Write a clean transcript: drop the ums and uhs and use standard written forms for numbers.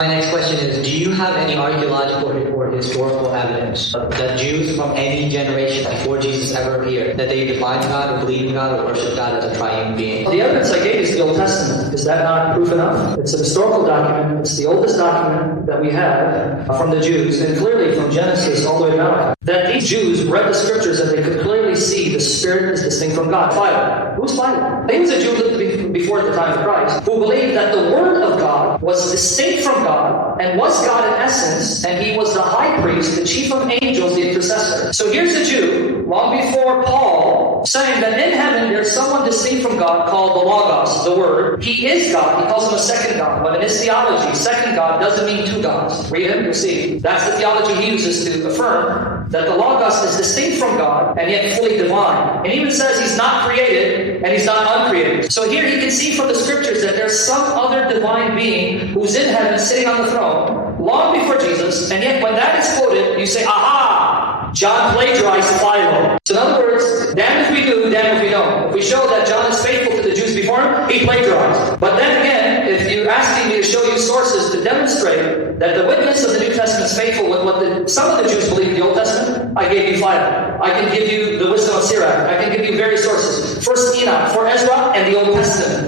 My next question is, do you have any archaeological or historical evidence that Jews from any generation before Jesus ever appeared, that they defined God or believed in God or worshiped God as a triune being? The evidence I gave is the Old Testament. Is that not proof enough? It's a historical document. It's the oldest document that we have from the Jews, and clearly from Genesis all the way to Malachi, that these Jews read the scriptures and they could clearly see the Spirit is distinct from God. Philo. Who's Philo? He was a Jew who lived before the time of Christ, who believed that the Word of God was distinct from God and was God in essence, and he was the high priest, the chief of angels, the intercessor. So here's a Jew, long before Paul, saying that in heaven there's someone distinct from God called the Logos, the Word. He is God. He calls him a second God. But in his theology, second God doesn't mean two gods. Read him, you'll see. That's the theology he uses to affirm that the Logos is distinct from God and yet fully divine. And even says he's not created and he's not uncreated. So here he can see from the scriptures that there's some other divine being who's in heaven sitting on the throne long before Jesus, and yet when that is quoted, you say, aha! John plagiarized Philo. So in other words, damn if we do, damn if we don't. If we show that John is faithful to the Jews before him, he plagiarized. But then again, if you're asking me to show you sources to demonstrate that the witness of the New Testament is faithful with what some of the Jews believe in the Old Testament, I gave you Philo. I can give you the wisdom of Sirach. I can give you various sources. First Enoch, for Ezra, and the Old Testament.